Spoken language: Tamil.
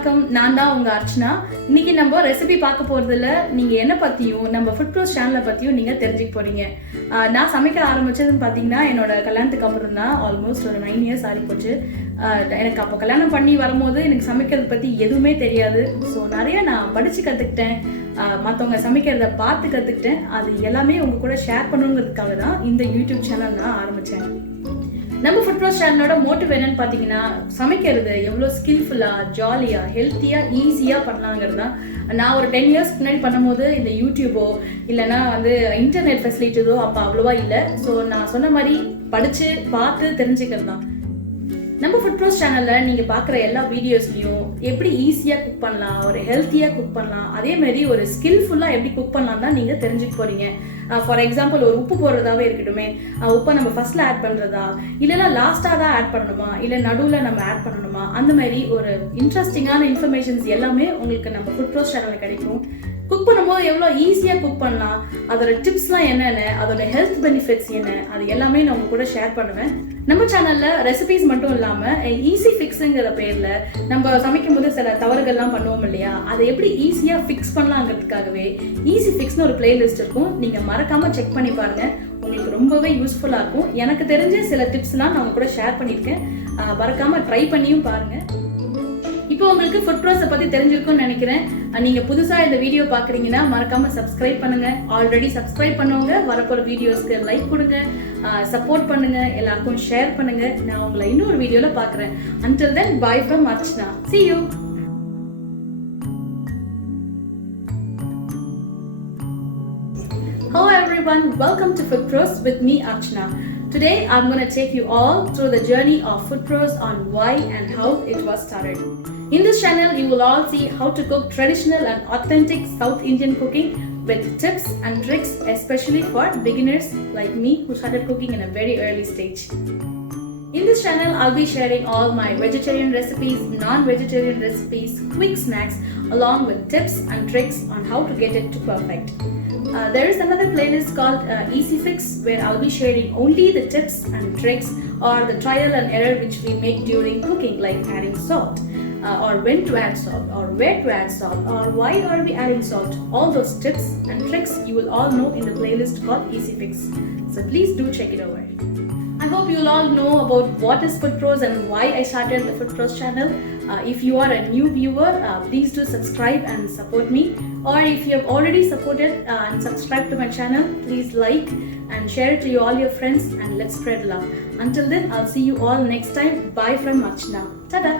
வணக்கம், நான் தான் உங்கள் அர்ச்சனா. இன்னைக்கு நம்ம ரெசிபி பார்க்க போகிறதுல நீங்கள் என்ன பற்றியும் நம்ம ஃபுட் ப்ரோஸ் சேனலை பற்றியும் நீங்கள் தெரிஞ்சுக்க போகிறீங்க. நான் சமைக்க ஆரம்பித்ததுன்னு பார்த்தீங்கன்னா என்னோட கல்யாணத்துக்கு அப்புறம் தான். ஆல்மோஸ்ட் ஒரு 9 இயர்ஸ் ஆகி போச்சு. எனக்கு அப்போ கல்யாணம் பண்ணி வரும்போது எனக்கு சமைக்கிறத பற்றி எதுவுமே தெரியாது. ஸோ நிறைய நான் படித்து கற்றுக்கிட்டேன், மற்றவங்க சமைக்கிறத பார்த்து கற்றுக்கிட்டேன். அது எல்லாமே உங்கள் கூட ஷேர் பண்ணணுங்கிறதுக்காக தான் இந்த யூடியூப் சேனல் நான் ஆரம்பித்தேன். நம்ம ஃபுட் ப்ரோஸ் சேனலோட மோட்டிவ் என்னன்னு பார்த்தீங்கன்னா, சமைக்கிறது எவ்வளோ ஸ்கில்ஃபுல்லாக, ஜாலியாக, ஹெல்த்தியாக, ஈஸியாக பண்ணலாங்கிறது தான். நான் ஒரு 10 இயர்ஸ் முன்னாடி பண்ணும்போது இந்த யூடியூபோ இல்லைனா இன்டர்நெட் ஃபெசிலிட்டிஸோ அப்போ அவ்வளோவா இல்லை. ஸோ நான் சொன்ன மாதிரி படித்து பார்த்து தெரிஞ்சுக்கிறது தான். நம்ம ஃபுட் ப்ரோஸ் சேனலில் நீங்கள் பார்க்குற எல்லா வீடியோஸ்லையும் எப்படி ஈஸியாக குக் பண்ணலாம், ஒரு ஹெல்த்தியாக குக் பண்ணலாம், அதேமாதிரி ஒரு ஸ்கில்ஃபுல்லாக எப்படி குக் பண்ணலாம் தான் நீங்கள் தெரிஞ்சுக்க போகிறீங்க. ஃபார் எக்ஸாம்பிள், ஒரு உப்பு போடுறதாவே இருக்கட்டுமே, உப்பை நம்ம ஃபர்ஸ்ட்டில் ஆட் பண்ணுறதா, இல்லைனா லாஸ்ட்டாக தான் ஆட் பண்ணணுமா, இல்லை நடுவில் நம்ம ஆட் பண்ணணுமா, அந்த மாதிரி ஒரு இன்ட்ரெஸ்டிங்கான இன்ஃபர்மேஷன்ஸ் எல்லாமே உங்களுக்கு நம்ம ஃபுட் ப்ரோஸ் சேனலில் கிடைக்கும். குக் பண்ணும்போது எவ்வளோ ஈஸியாக குக் பண்ணலாம், அதோட டிப்ஸ்லாம் என்னென்ன, அதோட ஹெல்த் பெனிஃபிட்ஸ் என்ன, அது எல்லாமே நான் உங்க கூட ஷேர் பண்ணுவேன். நம்ம சேனலில் ரெசிபிஸ் மட்டும் இல்லாமல் ஈஸி ஃபிக்ஸுங்கிற பேரில் நம்ம சமைக்கும் போது சில தவறுகள்லாம் பண்ணுவோம் இல்லையா, அதை எப்படி ஈஸியாக ஃபிக்ஸ் பண்ணலாங்கிறதுக்காகவே ஈஸி ஃபிக்ஸ்னு ஒரு பிளேலிஸ்ட் இருக்கும். நீங்கள் மறக்காமல் செக் பண்ணி பாருங்கள், உங்களுக்கு ரொம்பவே யூஸ்ஃபுல்லாக இருக்கும். எனக்கு தெரிஞ்ச சில டிப்ஸ்லாம் நான் உங்க கூட ஷேர் பண்ணியிருக்கேன். மறக்காமல் ட்ரை பண்ணியும் பாருங்கள். இப்போ உங்களுக்கு ஃபுட் ப்ரோஸை பற்றி தெரிஞ்சிருக்கும்னு நினைக்கிறேன். நீங்கள் புதுசாக இந்த வீடியோ பார்க்குறீங்கன்னா மறக்காமல் சப்ஸ்கிரைப் பண்ணுங்கள். ஆல்ரெடி சப்ஸ்கிரைப் பண்ணவங்க வரப்போகிற வீடியோஸ்க்கு லைக் கொடுங்க, சப்போர்ட் பண்ணுங்கள், எல்லாருக்கும் ஷேர் பண்ணுங்கள். நான் உங்களை இன்னொரு வீடியோவில் பார்க்குறேன். Until then, bye from Archana. See you. Hello everyone, welcome to Food Pros with me Archana. Today I'm going to take you all through the journey of Food Pros on why and how it was started. In this channel you will all see how to cook traditional and authentic South Indian cooking with tips and tricks, especially for beginners like me who started cooking in a very early stage. In this channel I'll be sharing all my vegetarian recipes, non-vegetarian recipes, quick snacks along with tips and tricks on how to get it to perfect. There is another playlist called Easy Fix where I'll be sharing only the tips and tricks or the trial and error which we make during cooking, like adding salt, or when to add salt, or where to add salt, or why are we adding salt. All those tips and tricks you will all know in the playlist called Easy Fix. So please do check it over. I hope you'll all know about what is Food Pros and why I started the Food Pros channel. If you are a new viewer, please do subscribe and support me. Or if you have already supported and subscribed to my channel, please like and share it to all your friends and let's spread love. Until then, I'll see you all next time. Bye from Archana. Ta-da!